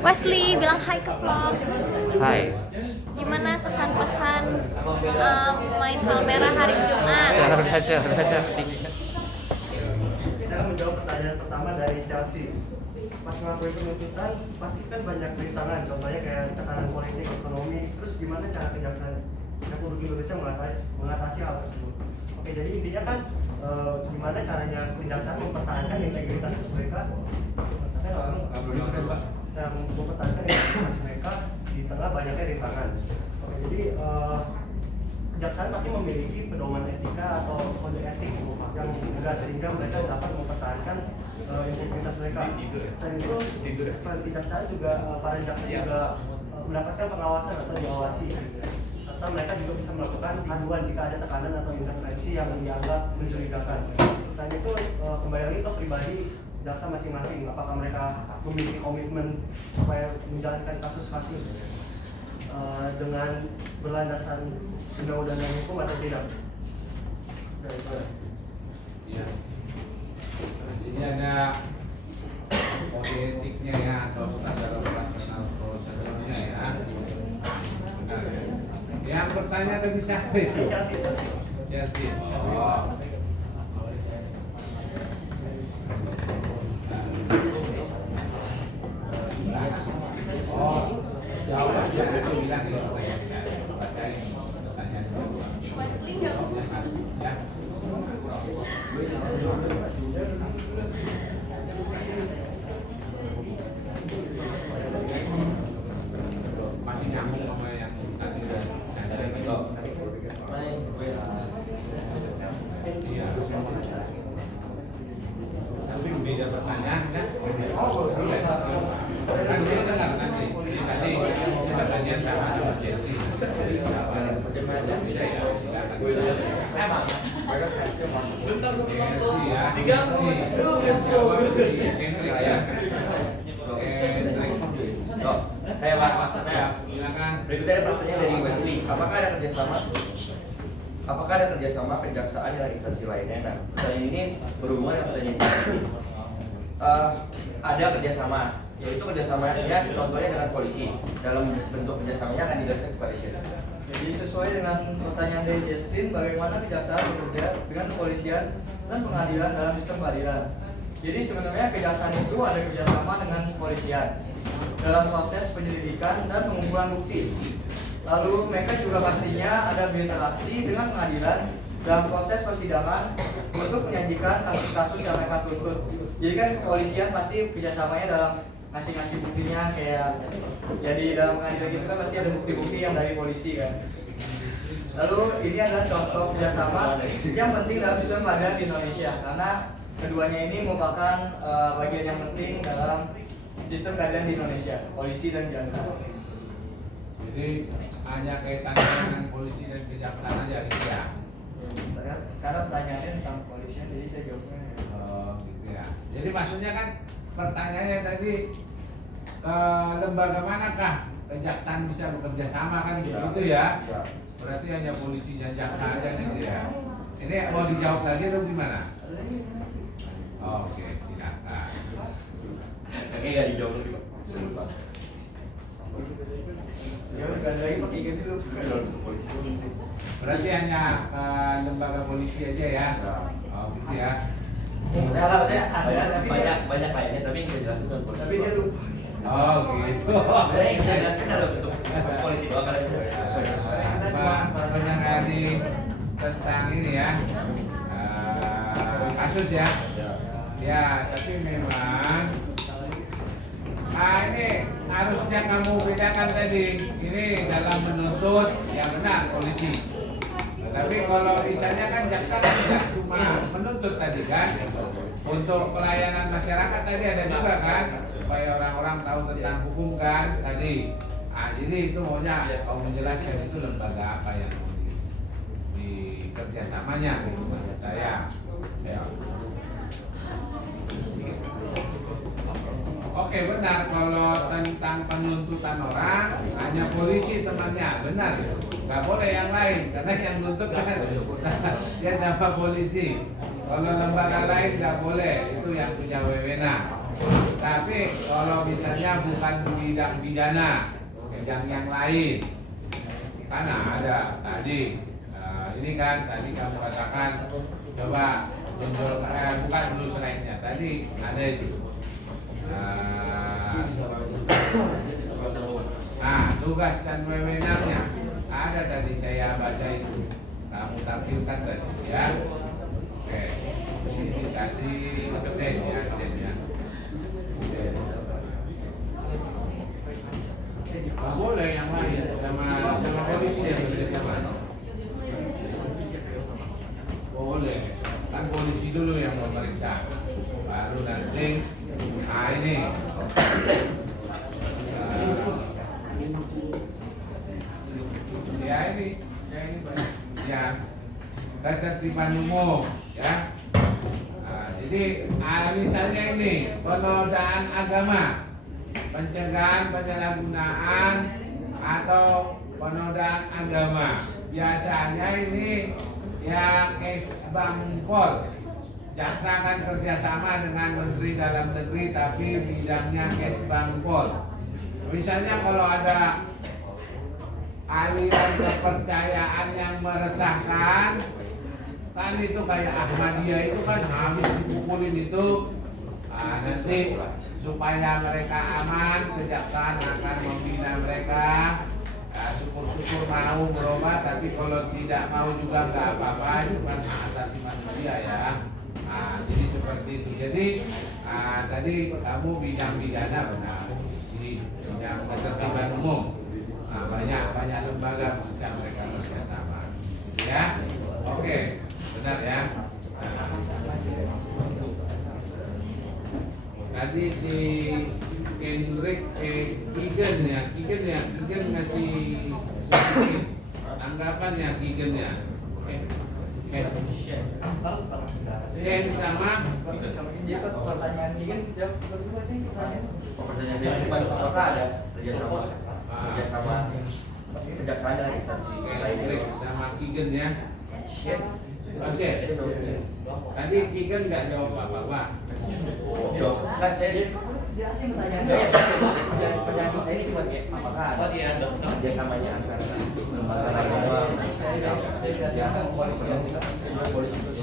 Wesley, bilang hai ke vlog. Hai. Gimana kesan pesan main Palmera hari Jumat? Jangan baca. Kita menjawab pertanyaan pertama dari Chelsea. Pas ngelakuin penuntutan, pasti kan banyak rintangan, contohnya kayak tekanan politik, ekonomi. Terus gimana cara Kejaksaan Republik Indonesia mengatasi hal tersebut? Oke, jadi intinya kan gimana caranya Kejaksaan mempertahankan integritas mereka? Cara mempertahankan integritas mereka di tengah banyaknya rintangan. Oke, jadi Kejaksaan pasti memiliki pedoman etika atau kode etik yang tegas sehingga mereka dapat mempertahankan integritas mereka. Selain itu, peran Kejaksaan juga para jaksa juga mendapatkan pengawasan atau diawasi, serta mereka juga bisa melakukan aduan jika ada tekanan atau intervensi yang dianggap mencurigakan. Selain itu, kembali lagi ke pribadi jaksa masing-masing, apakah mereka memiliki komitmen supaya menjalankan kasus-kasus dengan berlandasan undang-undang dan hukum atau tidak. Ya. Jadi ada kode etiknya ya atau standar operasional prosedurnya ya. Benar ya. Yang bertanya tadi siapa itu? Chelsea. Oh. Oh, jawab aja itu bilang ya. Bacain pertanyaan kedua. Wesley nggak Ya. Masih nyambung sama yang tadi ada gitu. Iya. Tapi beda pertanyaan kan? Oh, boleh. Kan dia dengar nanti. Tadi kita tanya sama Chelsea. Beda ya. Emang. Berikutnya ada pertanyaan dari Wesley. Apakah ada kerjasama kejaksaan dengan instansi lainnya? Nah, pertanyaan ini berhubungan dengan pertanyaan ini. Ada kerjasama, yaitu kerjasamanya contohnya dengan polisi. Dalam bentuk kerjasamanya akan dijelaskan kepada Syed. Jadi sesuai dengan pertanyaan dari Justin, bagaimana kejaksaan bekerja dengan kepolisian dan pengadilan dalam sistem peradilan. Jadi sebenarnya kejaksaan itu ada kerjasama dengan kepolisian dalam proses penyelidikan dan pengumpulan bukti. Lalu mereka juga pastinya ada berinteraksi dengan pengadilan dalam proses persidangan untuk menyajikan kasus-kasus yang mereka tuntut. Jadi kan kepolisian pasti kerjasamanya dalam ngasih buktinya, kayak jadi dalam pengadilan gitu kan pasti ada bukti-bukti yang dari polisi kan. Lalu ini adalah contoh kerjasama yang penting dalam sistem peradilan di Indonesia karena keduanya ini merupakan bagian yang penting dalam sistem peradilan di Indonesia, polisi dan jaksa. Jadi hanya kaitannya dengan polisi dan kejaksaan aja gitu ya. Karena pertanyaannya tentang kepolisian, jadi saya jawabnya. Oh, gitu ya. Jadi maksudnya kan pertanyaannya tadi lembaga manakah kejaksaan bisa bekerja sama kan gitu ya? Berarti hanya polisi dan jaksa aja gitu ya. Ini mau dijawab lagi atau gimana? Oke, silakan. Oke, nggak dijawab lagi, Pak. Ya udah ada lagi pakai gitu dulu. Berarti hanya lembaga polisi aja ya? Oh, gitu ya. Kalau saya ada banyak lainnya, tapi nggak jelasin dengan polisi. tapi dia lupa. Oh, gitu. Saya ingin jelaskan ada bentuk polisi doang karena itu. Pak penyangkali tentang ini ya, kasus ya. Ya, tapi memang ini harusnya kamu bedakan tadi. Ini dalam menuntut yang benar polisi. Tapi kalau misalnya kan jaksa tidak cuma menuntut tadi kan, untuk pelayanan masyarakat tadi ada juga kan, supaya orang-orang tahu tentang hukum kan tadi. Jadi itu maunya kalau menjelaskan itu lembaga apa yang mau di kerjasamanya gitu maksud saya. Ya. Oke, benar kalau tentang penuntutan orang hanya polisi temannya, benar itu. Nggak boleh yang lain karena yang nuntut kan dia sama polisi. Kalau lembaga lain nggak boleh, itu yang punya wewenang. Tapi kalau misalnya bukan bidang pidana, bidang yang lain, karena ada tadi ini kan tadi kamu katakan coba tunjuk bukan dulu selainnya tadi ada itu. Tugas dan wewenangnya ada tadi saya baca itu kamu tampilkan tadi ya. Oke, ini bisa dites ya tesnya. Boleh yang lain sama polisi yang bekerjasama. Boleh, kan polisi dulu yang memeriksa, baru nanti ini. Ya ini ya ketertiban umum ya. Jadi misalnya ini penodaan agama, pencegahan penyalahgunaan atau penodaan agama, biasanya ini ya Kesbangpol. Jaksa akan kerjasama dengan Menteri Dalam Negeri tapi bidangnya Kesbangpol. Misalnya kalau ada aliran kepercayaan yang meresahkan, kan itu kayak Ahmadiyah itu kan habis dipukulin itu, nanti supaya mereka aman, kejaksaan akan membina mereka. Syukur-syukur mau berubah, tapi kalau tidak mau juga nggak apa-apa, itu kan hak asasi manusia ya. Jadi seperti itu. Jadi tadi kamu bidang pidana benar, di bidang ketertiban umum. Banyak lembaga bisa mereka bekerjasama, ya. Oke, benar ya. Tadi si Kendrick Kigen ngasih sedikit tanggapan ya Kigennya. Sen sama pertanyaan Kigen jawab berdua sih pertanyaan. Pertanyaan dia cuma apakah ada kerjasama dengan instansi Kendrick sama Kigen ya. Oke. Tadi Kigen nggak jawab apa-apa. Nah, saya Jelasin pertanyaan. pertanyaan saya ini cuma kayak apakah ada kerjasamanya antara lembaga agama, Saya jelaskan polisi yang kita polisi itu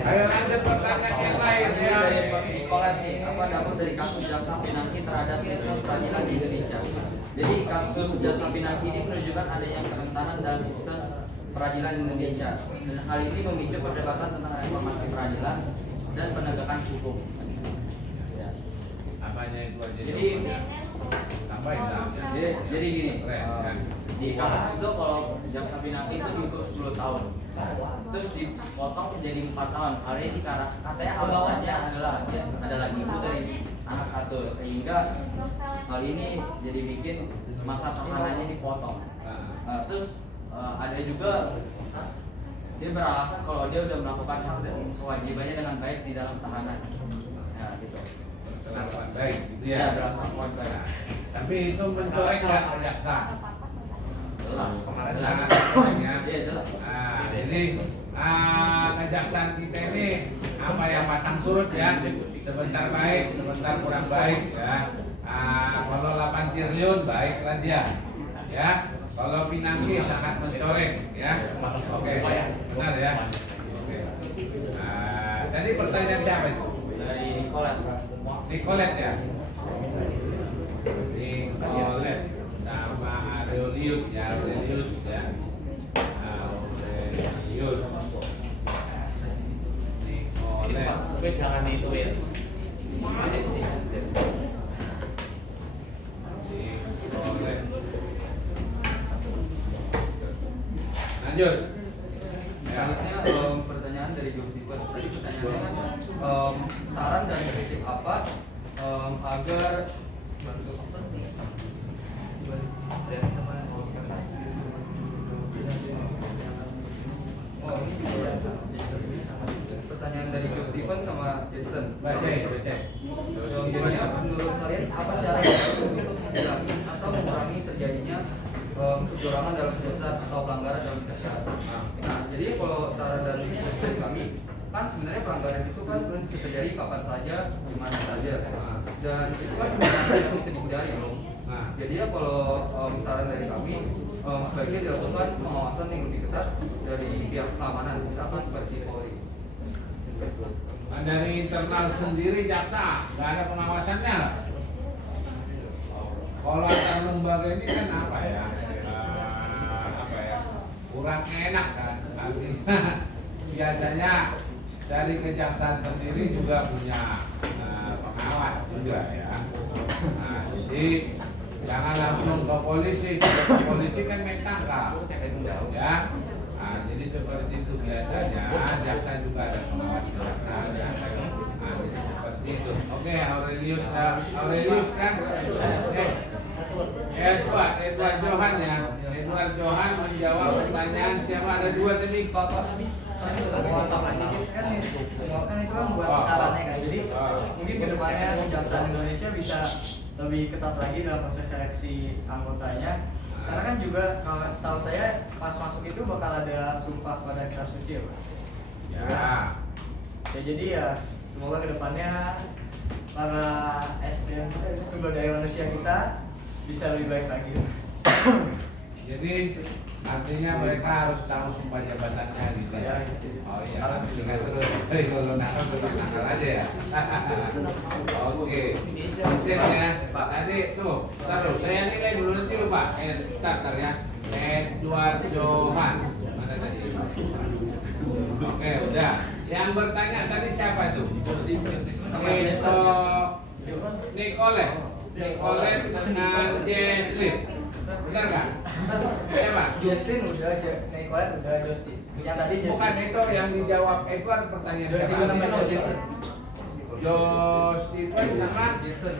Ayo lanjut pertanyaan yang lain ya. Dari Nicolet nih, apa dampak dari kasus Jaksa Pinangki terhadap sistem peradilan di Indonesia? Jadi kasus Jaksa Pinangki ini menunjukkan adanya kerentanan dalam sistem peradilan Indonesia. Dan hal ini memicu perdebatan tentang reformasi peradilan dan penegakan hukum. Apanya itu aja. Jadi tambahin lah. jadi gini, Keren, kan? di kasus itu kalau Jaksa Pinangki itu dihukum 10 tahun. Terus dipotong menjadi 4 tahun. Hal ini katanya alasannya adalah ada lagi ibu dari anak satu, sehingga hal ini jadi bikin masa tahanannya dipotong. Terus ada juga dia beralasan kalau dia udah melakukan hak dan kewajibannya dengan baik di dalam tahanan. Ya gitu. Kelakuan baik gitu ya. Ya, berlakuan baik. Tapi itu mencoreng nggak ke jaksa? Jelas. Kemarin sangat mencorengnya. Iya jelas. Jadi kejaksaan kita ini apa yang pasang surut ya, sebentar baik, sebentar kurang baik ya. Kalau 8 triliun baiklah dia, ya. Kalau Pinangki sangat mencoreng ya. Oke, benar ya. Oke. Tadi pertanyaan siapa itu? Dari Nicolet. Nicolet ya. Nicolet sama Aurelius ya, Aurelius ya. Aurelius. Nicolet. Tapi jangan itu ya. Nicolet. Lanjut. Selanjutnya pertanyaan dari Josifus. Tadi pertanyaannya saran dan prinsip apa agar pertanyaan dari Josifus sama Jason. Baca. Gimana menurut kalian apa cara yang baik untuk mengurangi atau mengurangi terjadinya kecurangan dalam putusan atau pelanggaran dalam putusan? Nah, jadi kalau saran dari kami kan sebenarnya pelanggaran itu bisa terjadi kapan saja, di mana saja. Dan itu kan tidak bisa dihindari loh. Nah, Jadi ya kalau misalnya dari kami sebaiknya dilakukan pengawasan yang lebih ketat dari pihak pengamanan, misalkan seperti Polri. dari internal sendiri jaksa nggak ada pengawasannya. Kalau antar lembaga ini kan apa ya? Kurang enak kan. Artinya biasanya dari kejaksaan sendiri juga punya pengawas juga ya. Nah, jadi jangan langsung ke polisi. Ke polisi kan main tangkap, ya. Nah, jadi seperti itu biasanya jaksa juga ada pengawas kejaksaan. Ya. Nah, jadi seperti itu. Oke, Aurelius kan. Edward Johan ya. Edward Johan menjawab pertanyaan siapa, ada dua tadi Bapak. Penguatan dikit kan itu, penguatan itu kan buat kesalahannya kan. Jadi mungkin kedepannya kejaksaan Indonesia bisa lebih ketat lagi dalam proses seleksi anggotanya. Karena kan juga kalau setahu saya pas masuk itu bakal ada sumpah pada kitab suci ya Pak. Ya. Ya jadi ya semoga kedepannya para SDM sumber daya manusia kita bisa lebih baik lagi. Jadi artinya mereka harus tahu sumpah jabatannya gitu ya. Oh iya, harus dengar terus. Kalau nakal aja ya. Oke, mesin ya Pak. Tadi tuh, taruh. Saya nilai dulu nanti Pak. Tar ya. Edward Johan. Mana tadi? Oke, udah. Yang bertanya tadi siapa tuh? Nicolet dengan Jesslyn. Benar nggak? Siapa? Justin udah aja, Nicolet udah Justin. Yang tadi Justin. Bukan itu yang dijawab Edward pertanyaan Justin siapa? sama Justin. Stephen sama Justin.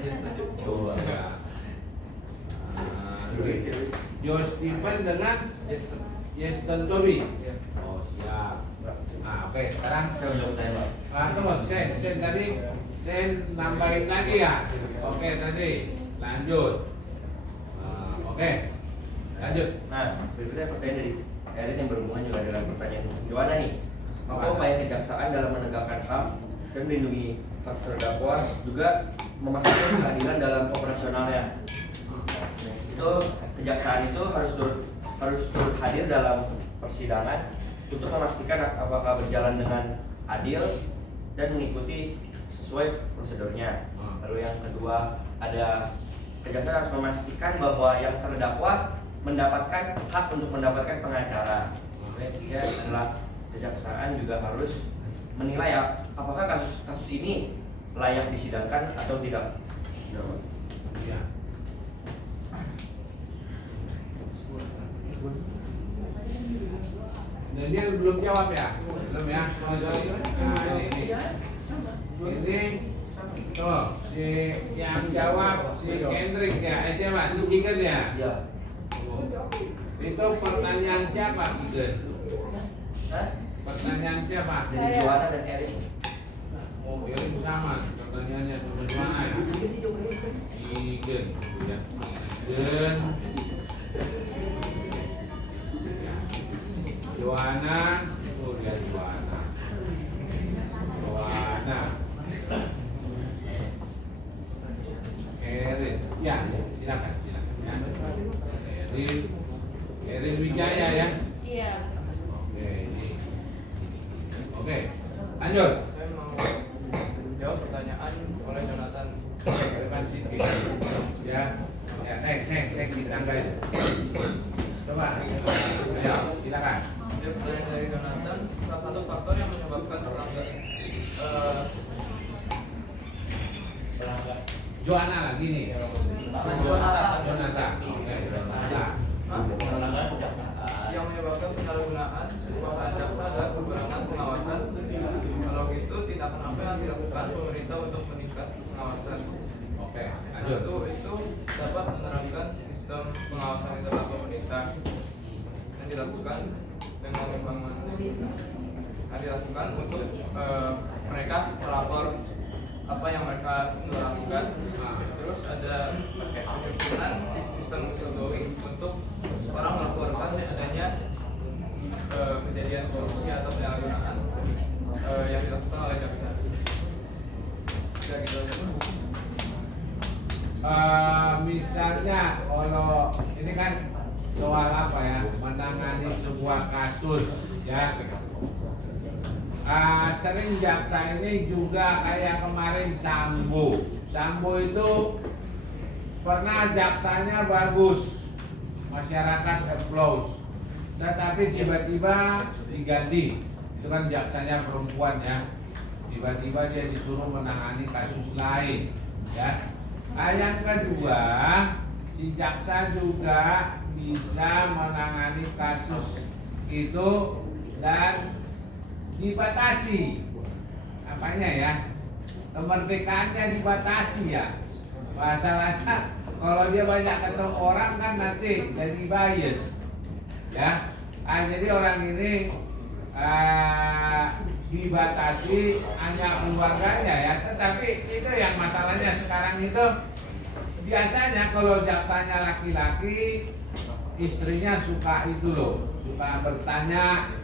Stephen dengan Justin Toby. Oh siap. Nah oke, sekarang terus Sen tadi nambahin lagi ya. Oke tadi lanjut. Oke lanjut. Nah, berikutnya pertanyaan dari Erin yang berhubungan juga dengan pertanyaan Joanna nih. Apa upaya kejaksaan dalam menegakkan HAM dan melindungi hak terdakwa juga memastikan keadilan dalam operasionalnya? Itu kejaksaan itu harus turut hadir dalam persidangan untuk memastikan apakah berjalan dengan adil dan mengikuti sesuai prosedurnya. Lalu yang kedua, ada kejaksaan harus memastikan bahwa yang terdakwa mendapatkan hak untuk mendapatkan pengacara. Yang ketiga adalah kejaksaan juga harus menilai apakah kasus ini layak disidangkan atau tidak. Ya. Dan dia belum jawab ya? Belum ya? Nah ini tuh si yang jawab si Kendrick ya, siapa? Si Kigen ya? Ya. Itu pertanyaan siapa Kigen? Pertanyaan siapa? Dari Joanna dan Erin. Oh, Erin sama. Pertanyaannya bagaimana ya? Kigen. Ya, Kigen. Joanna, itu dia Joanna. Erin, ya, silakan ya. Erin Wijaya ya. Iya. Oke, ini. Oke, lanjut. Saya mau jawab pertanyaan oleh Jonathan. Depan sini. Ya, kita angkat. Coba, ayo, silakan. Pertanyaan dari Jonathan, salah satu faktor yang menyebabkan Joanna lagi nih. Jonathan. Oke, Jonathan. yang menyebabkan penyalahgunaan kekuasaan jaksa adalah kekurangan pengawasan. Kalau gitu, tindakan apa yang dilakukan pemerintah untuk meningkat pengawasan? Oke, lanjut. Satu itu dapat menerapkan sistem pengawasan internal pemerintah yang dilakukan dengan membangun untuk mereka melapor apa yang mereka lakukan. Terus ada penyusunan sistem whistleblowing untuk orang melaporkan adanya kejadian korupsi atau penyalahgunaan yang dilakukan oleh jaksa. misalnya kalau ini kan soal apa ya, menangani sebuah kasus ya. Sering jaksa ini juga kayak kemarin Sambo. Sambo itu pernah jaksanya bagus, masyarakat applause, tetapi tiba-tiba diganti. Itu kan jaksanya perempuan ya, tiba-tiba dia disuruh menangani kasus lain ya. Yang kedua, si jaksa juga bisa menangani kasus itu dan dibatasi apanya ya, kemerdekaannya dibatasi ya. Masalahnya kalau dia banyak ketemu orang kan nanti jadi bias ya. Jadi orang ini dibatasi hanya keluarganya ya. Tetapi itu yang masalahnya sekarang itu, biasanya kalau jaksanya laki-laki, istrinya suka itu loh, suka bertanya,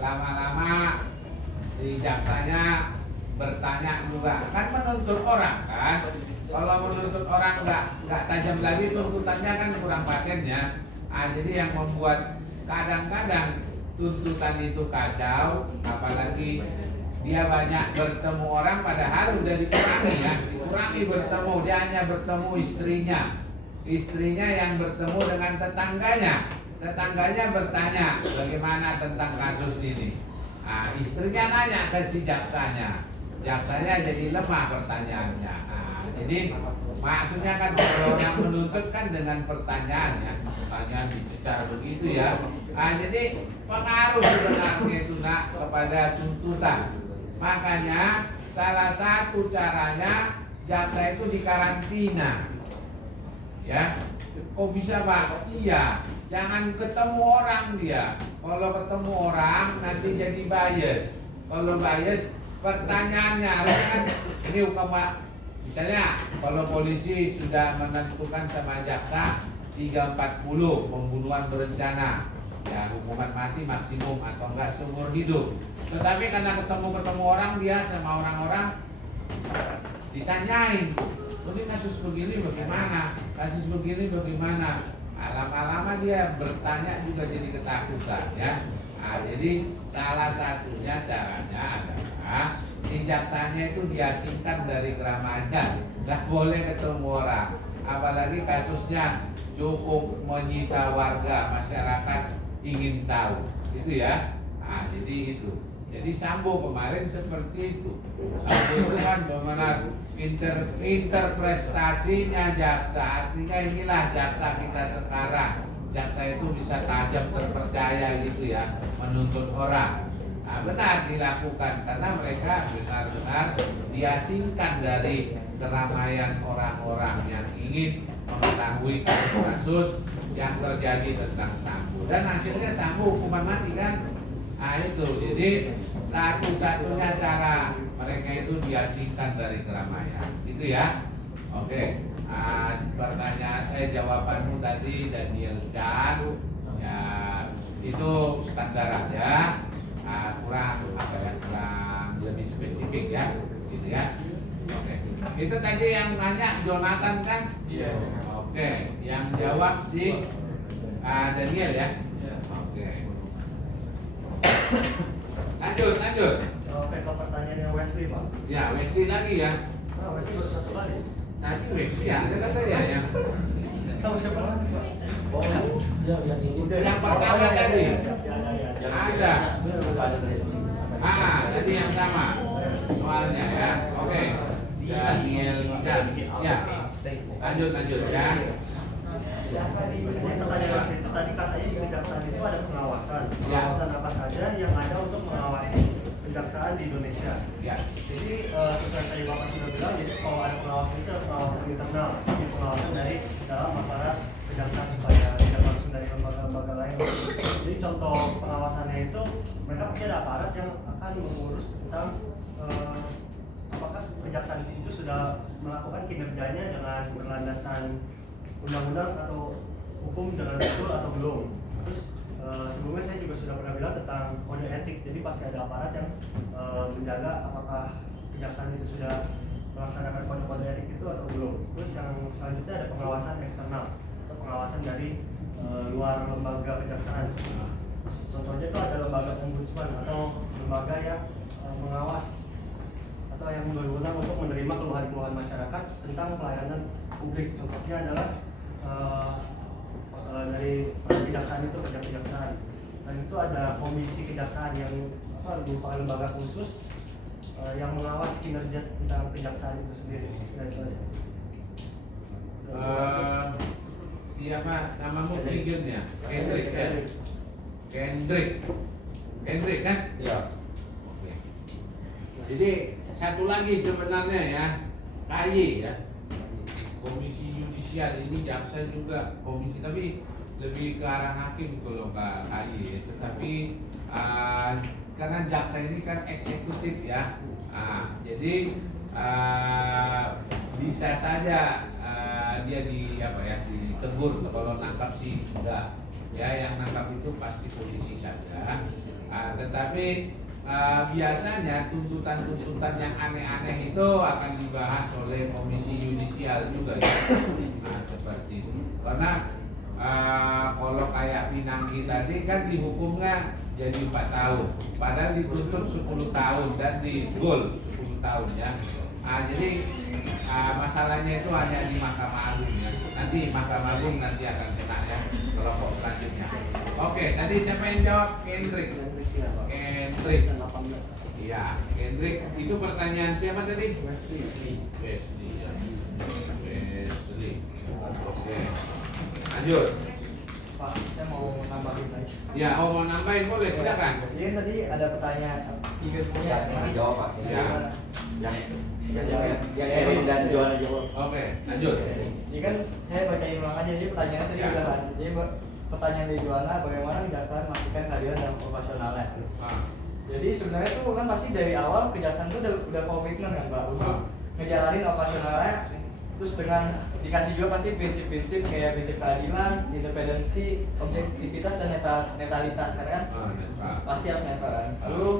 lama-lama si jaksanya bertanya juga, kan menuntut orang kan. Kalau menuntut orang nggak tajam lagi tuntutannya kan kurang patennya. Jadi yang membuat kadang-kadang tuntutan itu kacau, apalagi dia banyak bertemu orang, padahal udah dikurangi ya, dikurangi bertemu, dia hanya bertemu istrinya yang bertemu dengan tetangganya bertanya bagaimana tentang kasus ini. Istrinya nanya ke si jaksanya jadi lemah pertanyaannya. Jadi maksudnya kan kalau yang menuntut kan dengan pertanyaan ya, pertanyaan dicecar begitu ya. Jadi pengaruh sebenarnya itu kepada tuntutan. Makanya salah satu caranya jaksa itu dikarantina. Ya, kok bisa Pak? Iya, jangan ketemu orang dia. Kalau ketemu orang nanti jadi bias. Kalau bias pertanyaannya harusnya kan ini hukum Pak. Misalnya kalau polisi sudah menentukan sama jaksa 340 pembunuhan berencana, ya hukuman mati maksimum atau enggak seumur hidup. Tetapi karena ketemu orang dia sama orang-orang ditanyain, ini kasus begini bagaimana, kasus begini bagaimana. Lama-lama dia bertanya juga jadi ketakutan ya. Jadi salah satunya caranya adalah si jaksanya itu diasingkan dari keramaian, nggak boleh ketemu orang, apalagi kasusnya cukup menyita warga, masyarakat ingin tahu, gitu ya. Jadi itu. Jadi Sambo kemarin seperti itu. Sambo itu kan benar interpretasinya jaksa, artinya inilah jaksa kita sekarang. Jaksa itu bisa tajam, terpercaya gitu ya, menuntut orang. Benar dilakukan karena mereka benar-benar diasingkan dari keramaian orang-orang yang ingin mengetahui kasus-kasus yang terjadi tentang Sambo. Dan hasilnya Sambo hukuman mati kan? Itu. Jadi satu-satunya cara mereka itu diasingkan dari keramaian. Itu ya. Oke. Pertanyaan jawabanmu tadi Daniel Chan ya, itu standar aja. Kurang lebih spesifik ya, gitu ya. Oke. Itu tadi yang nanya Jonathan kan? Iya. Oke. Yang jawab si Daniel ya. Oke. Lanjut. Oke, ke pertanyaan yang Wesley Pak. Ya, Wesley lagi ya. Wesley baru satu kali. Tadi Wesley ada katanya ya. Sama siapa lagi Pak? Yang pertama tadi. Ada. Tadi yang sama soalnya ya. Oke. Daniel dan ya. Lanjut ya. Jadi pertanyaan itu tadi katanya di kejaksaan itu ada pengawasan. Pengawasan apa saja yang ada untuk mengawasi kejaksaan di Indonesia? Ya. Jadi sesuai tadi Bapak sudah bilang, jadi kalau ada pengawasan itu ada pengawasan internal, jadi pengawasan dari dalam aparat kejaksaan supaya tidak langsung dari lembaga-lembaga lain. Jadi contoh pengawasannya itu mereka pasti ada aparat yang akan mengurus tentang apakah kejaksaan itu sudah melakukan kinerjanya dengan berlandaskan undang-undang atau hukum dengan betul atau belum. Terus sebelumnya saya juga sudah pernah bilang tentang kode etik. Jadi pasti ada aparat yang menjaga apakah kejaksaan itu sudah melaksanakan kode-kode etik itu atau belum. Terus yang selanjutnya pasti ada pengawasan eksternal atau pengawasan dari luar lembaga kejaksaan. Contohnya itu ada lembaga ombudsman atau lembaga yang mengawas atau yang berwenang untuk menerima keluhan-keluhan masyarakat tentang pelayanan publik. Contohnya adalah dari kejaksaan itu kejaksaan. Selain itu ada komisi kejaksaan yang merupakan lembaga khusus yang mengawas kinerja tentang kejaksaan itu sendiri. Siapa namamu figurnya? Kendrick ya? Kendrick kan? Ya. Oke. Jadi satu lagi sebenarnya ya, KY ya, Komisi Yudisial ini jaksa juga komisi, tapi lebih ke arah hakim kalau Pak KY. Tetapi karena jaksa ini kan eksekutif ya, jadi bisa saja dia ditegur kalau nangkap sih enggak. Ya, yang nangkap itu pasti polisi saja. Tetapi biasanya tuntutan-tuntutan yang aneh-aneh itu akan dibahas oleh Komisi Yudisial juga ya. Seperti itu. Karena kalau kayak Pinangki tadi kan dihukumnya jadi 4 tahun, padahal dituntut 10 tahun dan digol 10 tahun ya. Jadi masalahnya itu hanya di Mahkamah Agung ya. Nanti Mahkamah Agung nanti akan kena ya kelompok selanjutnya. Oke, tadi siapa yang jawab? Kendrick. Iya, Kendrick. Itu pertanyaan siapa tadi? Wesley. Ya. Wesley. Oke. Lanjut. Pak, saya mau nambahin lagi. Ya, mau nambahin boleh, silakan. Jadi kan tadi ada pertanyaan tiga punya Yang dijawab Pak. Ya. Yang Erin dan Joanna jawab. Oke, lanjut. Ini kan saya bacain ulang aja, jadi pertanyaan tadi Ya. udah kan. Jadi pertanyaan dari Joanna, bagaimana kejaksaan memastikan keadilan dan operasionalnya. Jadi sebenarnya tuh kan pasti dari awal kejaksaan tuh udah komitmen kan Pak untuk ngejalanin operasionalnya, terus dengan dikasih juga pasti prinsip-prinsip kayak prinsip keadilan, independensi, objektivitas dan netralitas karena kan pasti harus netral kan. Lalu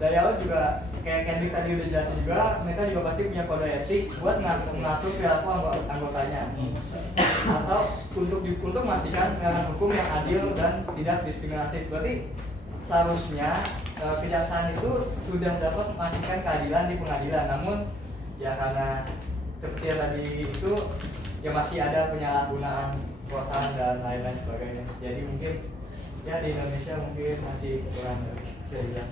dari awal juga kayak Kendrick tadi udah jelasin juga, mereka juga pasti punya kode etik buat mengatur perilaku anggotanya atau untuk memastikan penegakan hukum yang adil dan tidak diskriminatif. Berarti seharusnya kejaksaan itu sudah dapat memastikan keadilan di pengadilan, namun ya karena seperti yang tadi itu ya masih ada penyalahgunaan kekuasaan dan lain-lain sebagainya. Jadi mungkin ya di Indonesia mungkin masih kurang ya.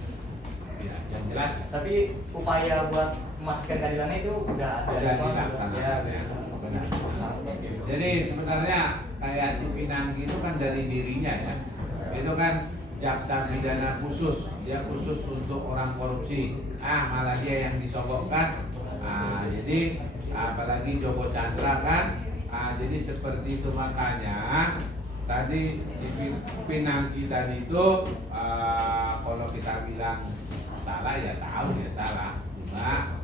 Ya, yang jelas. Tapi upaya buat memastikan keadilannya itu udah ada. Sudah dilaksanakan ya. Benar. Jadi sebenarnya kayak si Pinangki itu kan dari dirinya ya. Itu kan jaksa pidana khusus, dia khusus untuk orang korupsi. Malah dia yang disogokkan. Jadi apalagi Joko Chandra kan. Jadi seperti itu makanya tadi si Pinangki tadi itu kalau kita bilang salah ya tahu ya salah, cuma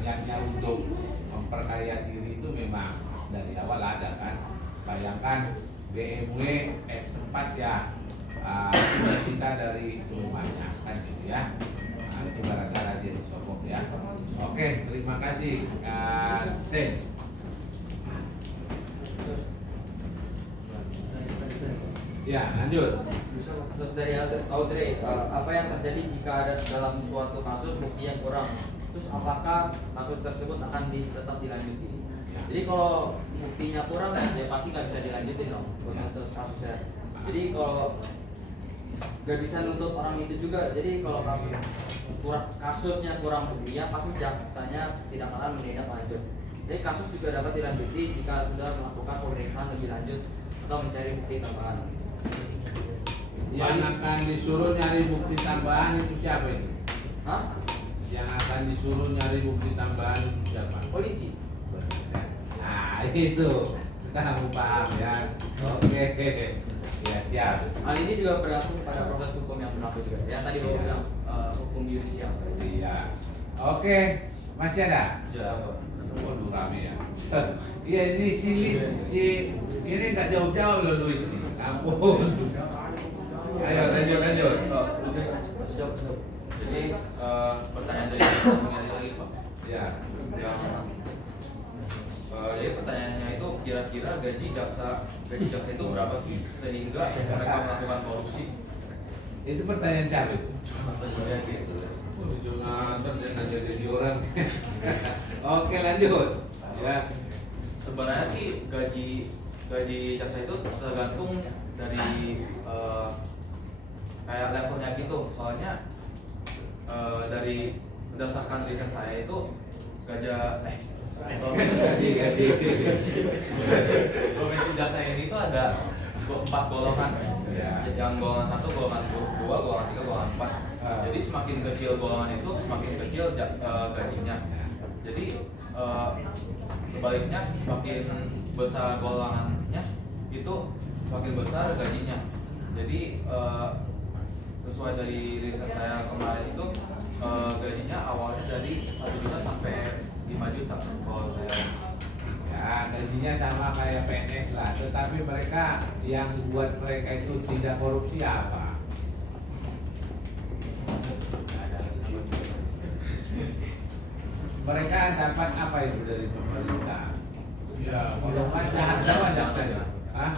niatnya untuk memperkaya diri itu memang dari awal ada kan. Bayangkan BMW X4 ya cita dari rumahnya kan gitu ya. Itu gara-gara dia disogok ya. Oke, terima kasih Sen. Ya, lanjut. Terus dari Audrey, apa yang terjadi jika ada dalam suatu kasus bukti yang kurang? Terus apakah kasus tersebut akan tetap dilanjuti? Jadi kalau buktinya kurang, ya pasti nggak bisa dilanjutin dong untuk kasusnya. Jadi kalau nggak bisa nuntut orang itu juga. Jadi kalau kasusnya kurang buktinya, pasti jaksanya tidak akan menindaklanjut. Jadi kasus juga dapat dilanjuti jika sudah melakukan pemeriksaan lebih lanjut atau mencari bukti tambahan. Yang akan disuruh nyari bukti tambahan itu siapa itu? Hah? Yang akan disuruh nyari bukti tambahan itu siapa? Polisi. Nah itu kita harus paham ya. Oke, ya siap. Hal ini juga berlaku pada proses hukum yang berlaku juga. Yang tadi baru bilang hukum yudisial. Iya. Oke, masih ada? Waduh rame ya. Iya ini ini nggak jauh-jauh loh nulis ini. Ampun. Ayo lanjut. Jadi pertanyaan dari lagi Pak. Ya. Jadi pertanyaannya itu kira-kira gaji jaksa itu berapa sih sehingga mereka melakukan korupsi? Itu pertanyaan siapa itu? Jonathan Jangan jadi orang. Oke, lanjut. Ya. Sebenarnya sih gaji jaksa itu tergantung dari kayak levelnya gitu. Soalnya dari berdasarkan riset saya itu profesi jaksa ini tuh ada 4 golongan. Ya. Yang golongan 1, golongan 2, golongan 3, golongan 4. Jadi semakin kecil golongan itu semakin kecil gajinya. Jadi sebaliknya semakin besar golongannya itu semakin besar gajinya. Jadi sesuai dari riset saya kemarin itu gajinya awalnya dari 1 juta sampai 5 juta kalau saya. Ya, gajinya sama kayak PNS lah, tetapi mereka yang buat mereka itu tidak korupsi apa? Mereka dapat apa itu dari pemerintah? Ya, kalau nggak jahat sama jaksanya. Hah?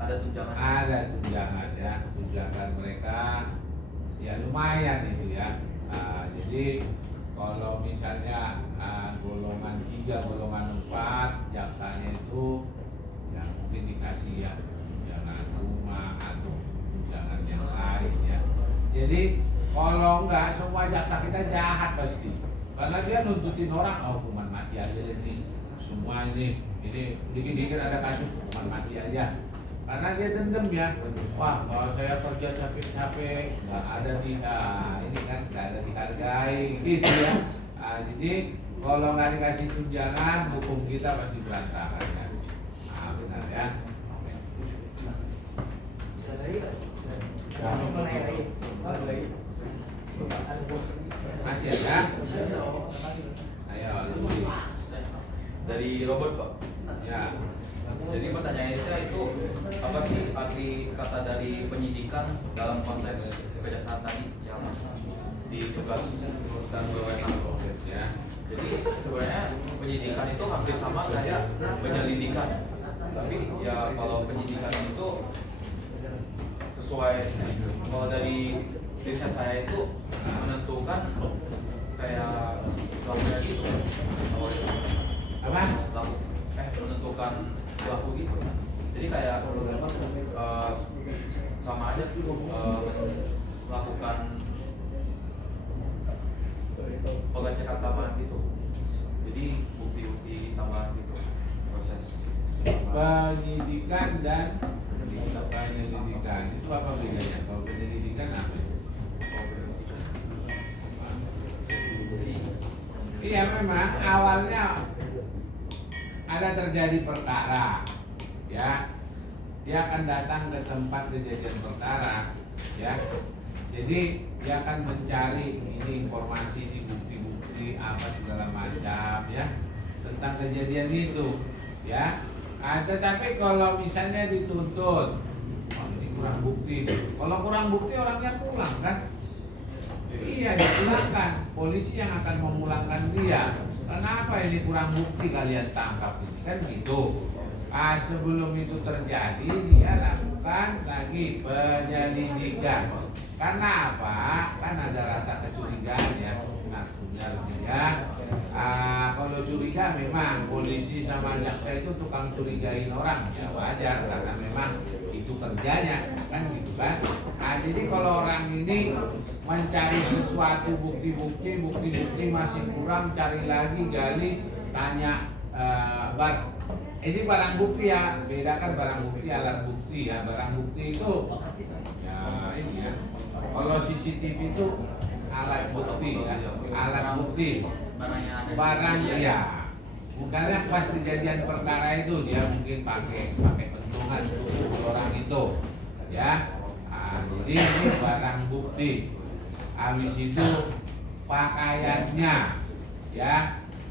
Ada tunjangan. Ada tunjangan ya, tunjangan mereka ya lumayan itu ya. Jadi kalau misalnya golongan 3, golongan 4 jaksanya itu ya mungkin dikasih ya tunjangan rumah atau tunjangan yang lain ya. Jadi kalau enggak semua jaksa kita jahat pasti, karena dia nuntutin orang hukuman mati aja ini semua ini dikit-dikit ada kasus hukuman mati aja. Karena dia dendam ya, wah kalau saya kerja capek-capek nggak ada ini kan nggak ada dihargai gitu ya. Jadi kalau nggak dikasih tunjangan, hukum kita pasti berantakan ya. Benar ya. Masih ada? Ayo, Dari Robert, Pak. ya. Jadi pertanyaannya itu apa sih arti kata dari penyidikan dalam konteks kejaksaan tadi yang di tugas dan wewenang Ya. Jadi sebenarnya penyidikan itu hampir sama kayak penyelidikan. Tapi ya kalau penyidikan itu sesuai kalau dari riset saya itu menentukan kayak lakunya gitu. Apa? Menentukan pelaku gitu. Jadi kayak sama aja melakukan pengecekan tambahan gitu. Jadi bukti-bukti tambahan gitu proses Penyidikan dan penyelidikan itu apa bedanya? Kalau penyelidikan apa itu? Iya memang awalnya ada terjadi perkara, ya, dia akan datang ke tempat kejadian perkara, ya. Jadi dia akan mencari ini informasi, ini bukti-bukti apa segala macam, ya, tentang kejadian itu, ya. Tetapi kalau misalnya dituntut, ini kurang bukti, kalau kurang bukti orangnya pulang kan? Iya dipulangkan, polisi yang akan memulangkan dia. Kenapa ini kurang bukti kalian tangkap ini kan gitu. Sebelum itu terjadi dia lakukan lagi penyelidikan. Karena apa? Kan ada rasa kecurigaan ya. Maksudnya ya. Kalau curiga memang polisi sama jaksa itu tukang curigain orang ya wajar karena memang itu kerjanya kan gitu kan. Jadi kalau orang ini mencari sesuatu bukti-bukti masih kurang, cari lagi, gali, tanya ini barang bukti ya, bedakan barang bukti alat bukti ya. Barang bukti itu ya ini ya. Kalau CCTV itu alat bukti ya, alat bukti barang ya. Bukannya pas kejadian perkara itu dia mungkin pakai pentungan orang itu ya. Jadi ini barang bukti. Habis itu pakaiannya ya,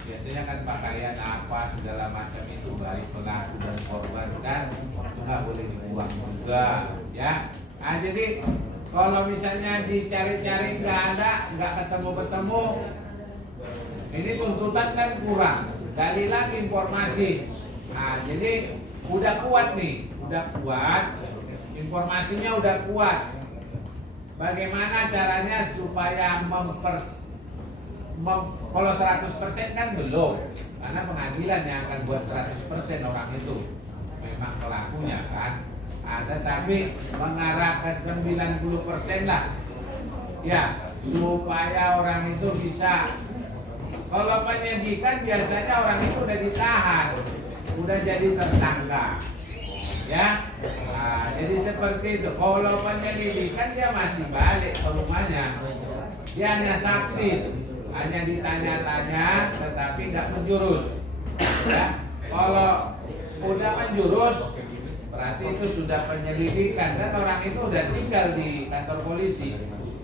biasanya kan pakaian apa segala macam itu baik pelaku dan korban kan itu nggak boleh dibuang juga ya. Jadi kalau misalnya dicari-cari nggak ada, nggak ketemu, ini tuntutan kan kurang. galilan informasi. Nah, jadi udah kuat nih, udah kuat, informasinya udah kuat. Bagaimana caranya supaya kalau 100% kan belum, karena pengadilan yang akan buat 100% orang itu memang pelakunya kan. Tapi mengarah ke 90% lah, ya, supaya orang itu bisa. Kalau penyidikan biasanya orang itu udah ditahan, udah jadi tersangka, ya. Nah, jadi seperti itu. Kalau penyelidikan dia masih balik ke rumahnya, dia hanya saksi, hanya ditanya-tanya, tetapi nggak menjurus. Ya. Kalau udah menjurus, berarti itu sudah penyelidikan dan orang itu udah tinggal di kantor polisi,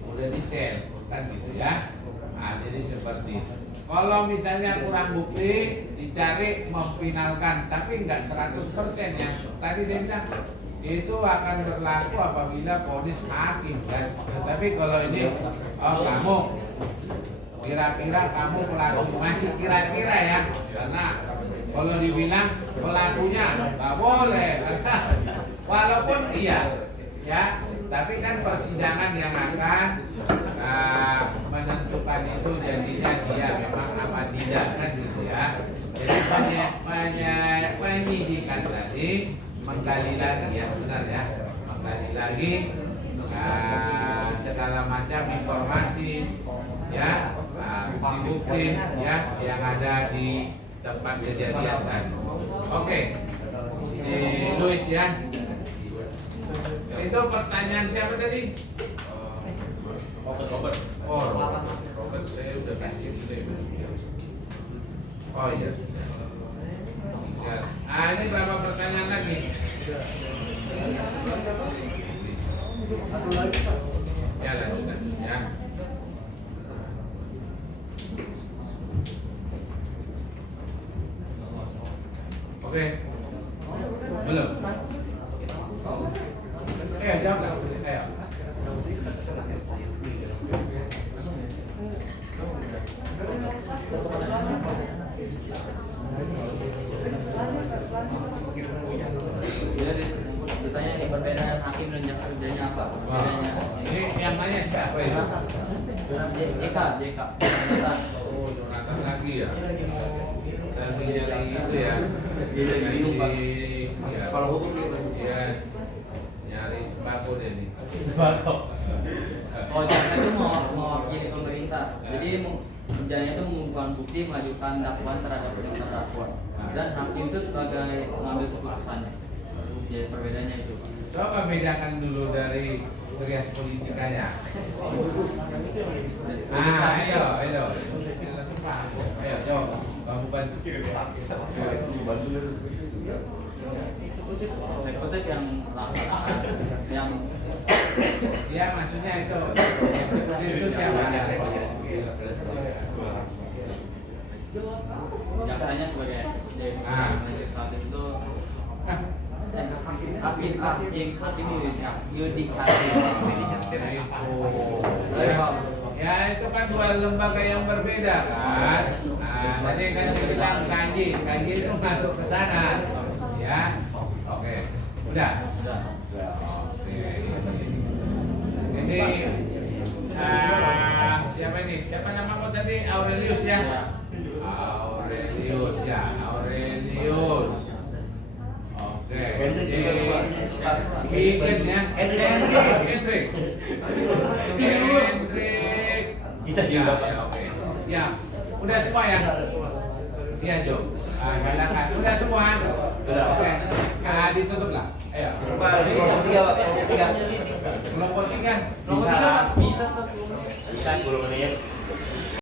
udah di sel, kan gitu ya. Nah, jadi seperti itu. Kalau misalnya kurang bukti, dicari memfinalkan, tapi nggak 100% ya. Tadi saya bilang itu akan berlaku apabila vonis hakim kan. Tapi kalau ini, oh kamu kira-kira kamu pelaku, masih kira-kira ya, karena kalau dibilang pelakunya nggak boleh, karena walaupun iya, ya, tapi kan persidangan yang akan menentukan itu jadinya dia memang apa tidak kan gitu ya. Jadi penyidikan tadi menggali lagi ya, benar ya, menggali lagi segala macam informasi ya, bukti-bukti ya yang ada di tempat kejadian tadi. Oke, si Luis ya. Itu pertanyaan siapa tadi? Robert. Oh, Robert saya udah kasih dulu. Oh iya. Ini berapa pertanyaan lagi? Satu lagi Pak. Ya lanjut ya. Oke. Belum. Jawab lah. Ayo. Jadi ditanya nih perbedaan hakim dan jaksa kerjanya apa? Bedanya. Ini yang nanya siapa itu? JK. Oh, Jonathan lagi ya. Dan menjadi itu ya. Kalau hukum ya nyari sembako deh nih. Oh, jaksa itu mau mewakili pemerintah. Jadi kerjanya itu mengumpulkan bukti, mengajukan dakwaan terhadap terdakwa. Dan hakim itu sebagai pengambil keputusannya. Jadi perbedaannya itu. Coba bedakan dulu dari trias politikanya. Ayo. Ayo, jawab. Kamu bantu. Eksekutif yang melaksanakan, yang Ya maksudnya itu eksekutif itu siapa? jaksanya sebagai legislatif itu hakim yudikatif. Ya itu kan dua lembaga yang berbeda kan. Tadi kan dia bilang kanji itu masuk ke sana. Ya, oke, udah. Ini siapa ini? Siapa namamu tadi? Aurelius ya? Aurelius. Oke. Hendrik ya? Hendrik. Kita juga Pak. Oke. Ya, udah semua ya? Iya Jo. Silakan. Udah semua? Oke. Ditutup lah. Ayo. Pak, ini yang ketiga Pak, yang ketiga. Kelompok 3. Bisa 10 menit.